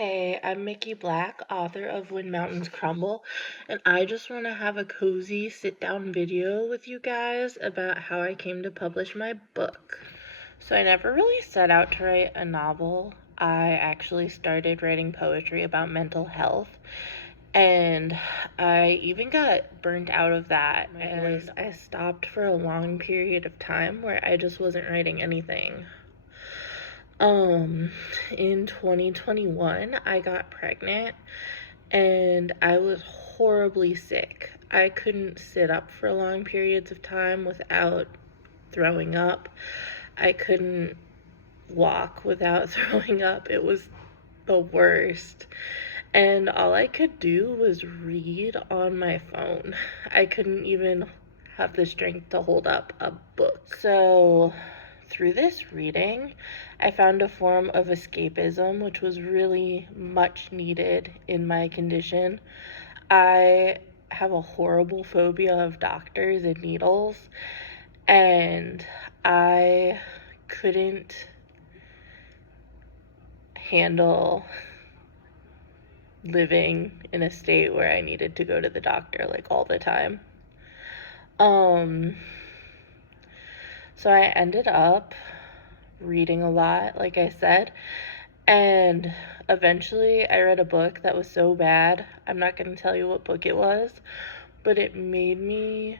Hey, I'm Mickey Black, author of When Mountains Crumble, and I just want to have a cozy sit down video with you guys about how I came to publish my book. So, I never really set out to write a novel. I actually started writing poetry about mental health, and I even got burnt out of that, and I stopped for a long period of time where I just wasn't writing anything. In 2021, I got pregnant and I was horribly sick. I couldn't sit up for long periods of time without throwing up. I couldn't walk without throwing up. It was the worst. And all I could do was read on my phone. I couldn't even have the strength to hold up a book. So, through this reading, I found a form of escapism which was really much needed in my condition. I have a horrible phobia of doctors and needles, and I couldn't handle living in a state where I needed to go to the doctor like all the time. So I ended up reading a lot, like I said, and eventually I read a book that was so bad, I'm not going to tell you what book it was, but it made me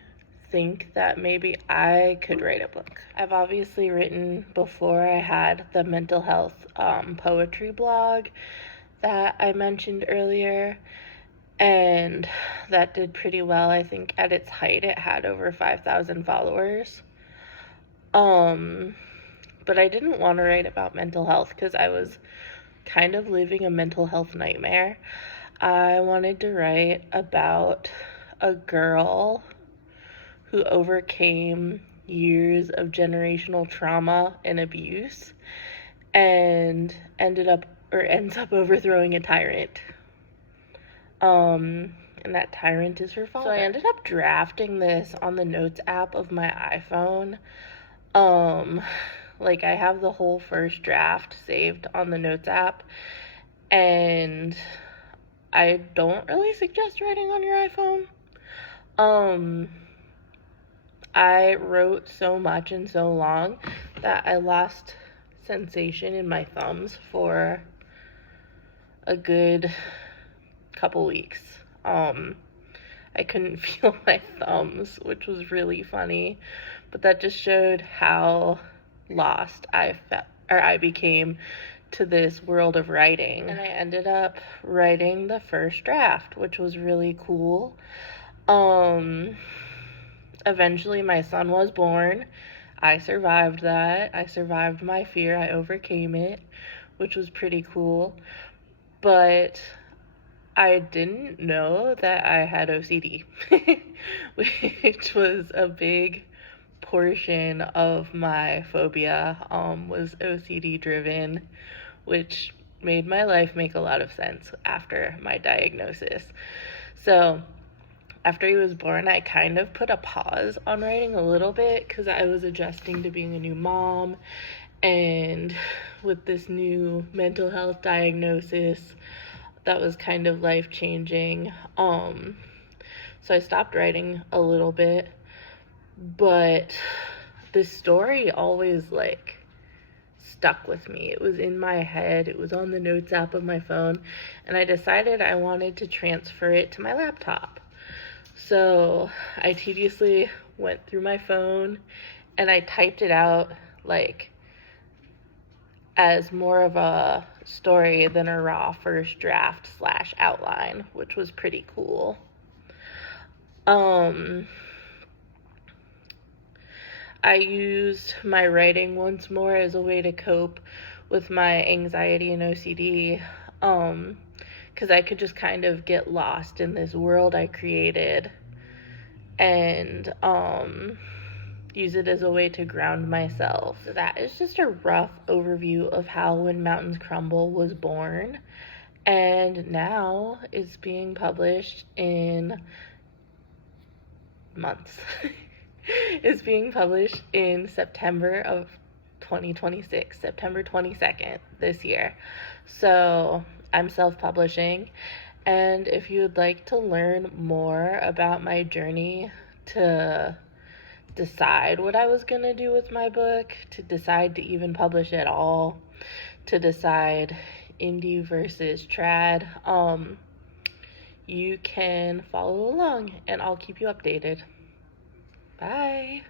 think that maybe I could write a book. I've obviously written before. I had the mental health poetry blog that I mentioned earlier, and that did pretty well. I think at its height it had over 5,000 followers. But I didn't want to write about mental health because I was kind of living a mental health nightmare. I wanted to write about a girl who overcame years of generational trauma and abuse and ends up overthrowing a tyrant. And that tyrant is her father. So I ended up drafting this on the notes app of my iPhone. Like, I have the whole first draft saved on the notes app, and I don't really suggest writing on your iPhone. I wrote so much and so long that I lost sensation in my thumbs for a good couple weeks. I couldn't feel my thumbs, which was really funny, but that just showed how lost I became to this world of writing. And I ended up writing the first draft, which was really cool. Eventually my son was born. I survived that. I survived my fear. I overcame it, which was pretty cool. But I didn't know that I had OCD, which was a big portion of my phobia, was OCD driven, which made my life make a lot of sense after my diagnosis. So after he was born, I kind of put a pause on writing a little bit because I was adjusting to being a new mom, and with this new mental health diagnosis, that was kind of life-changing. So I stopped writing a little bit, but this story always stuck with me. It was in my head. It was on the notes app of my phone, and I decided I wanted to transfer it to my laptop. So I tediously went through my phone and I typed it out as more of a story than a raw first draft / outline, which was pretty cool. I used my writing once more as a way to cope with my anxiety and OCD, because I could just kind of get lost in this world I created and use it as a way to ground myself. So that is just a rough overview of how When Mountains Crumble was born, and now it's being published in months. It's being published in September of 2026, September 22nd this year. So I'm self-publishing, and if you'd like to learn more about my journey to decide what I was going to do with my book, to decide to even publish at all, to decide indie versus trad, you can follow along and I'll keep you updated. Bye.